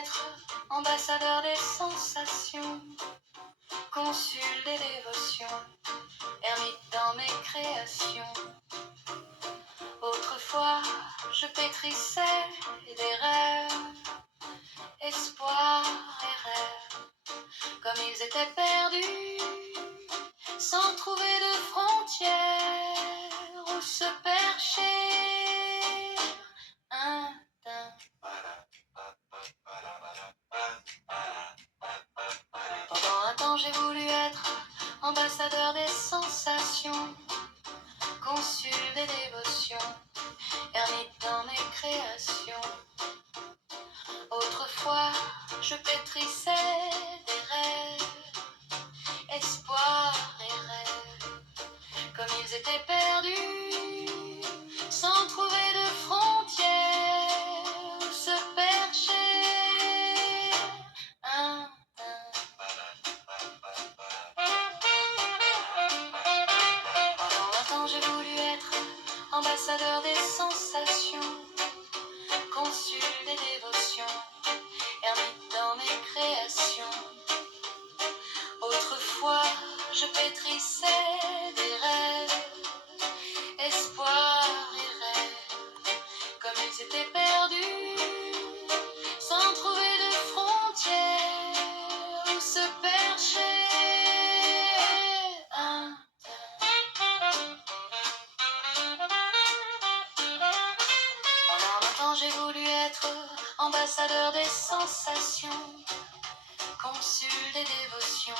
être ambassadeur des sensations, consul des dévotions, ermite dans mes créations. Autrefois, je pétrissais des rêves, espoirs et rêves, comme ils étaient perdus, sans trouver de frontières où se percher. Un teint. Pendant un temps, j'ai voulu être ambassadeur des sensations, consul des dévotions, ermite dans mes créations. Autrefois, je pétrissais des rêves, espoirs et rêves, comme ils étaient perdus, sans trouver de frontières où se percher. Pendant un temps, j'ai voulu être ambassadeur des sensations, consul des dévotions, ermite dans mes créations. Autrefois, je pétrissais des rêves, espoirs et rêves, comme ils étaient perdus, sans trouver de frontières où se percher. Pendant longtemps, j'ai voulu être ambassadeur des sensations, consul des dévotions,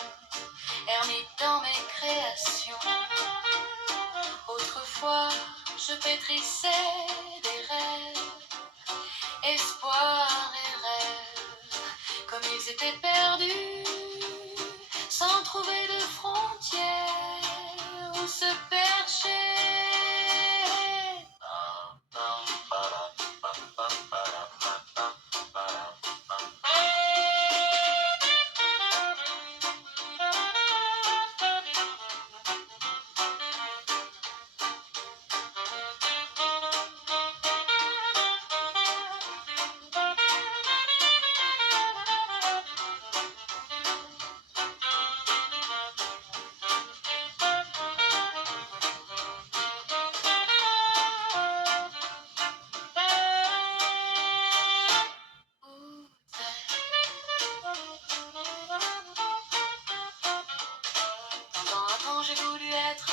ermite dans mes créations. Autrefois, je pétrissais des rêves, espoirs et rêves, comme ils étaient perdus, sans trouver de frontières où se percher. J'ai voulu être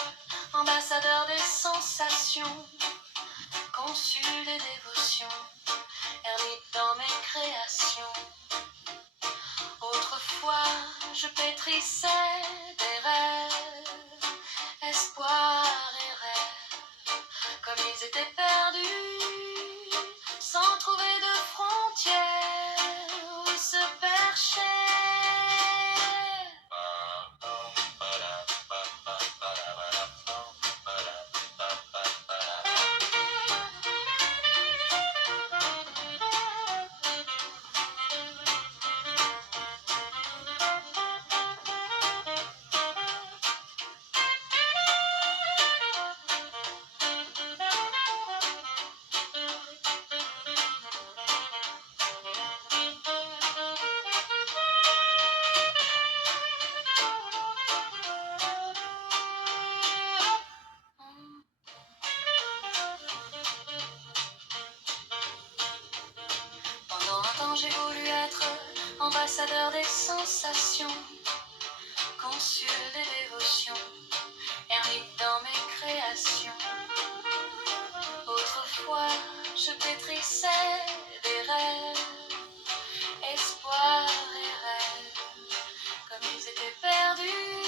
ambassadeur des sensations, consul des dévotions, ermite dans mes créations. Autrefois, je pétrissais des rêves, espoirs et rêves, comme ils étaient perdus, sans trouver de frontières où se percher. J'ai voulu être ambassadeur des sensations, consul des dévotions, ermite dans mes créations. Autrefois, je pétrissais des rêves, espoirs et rêves, comme ils étaient perdus,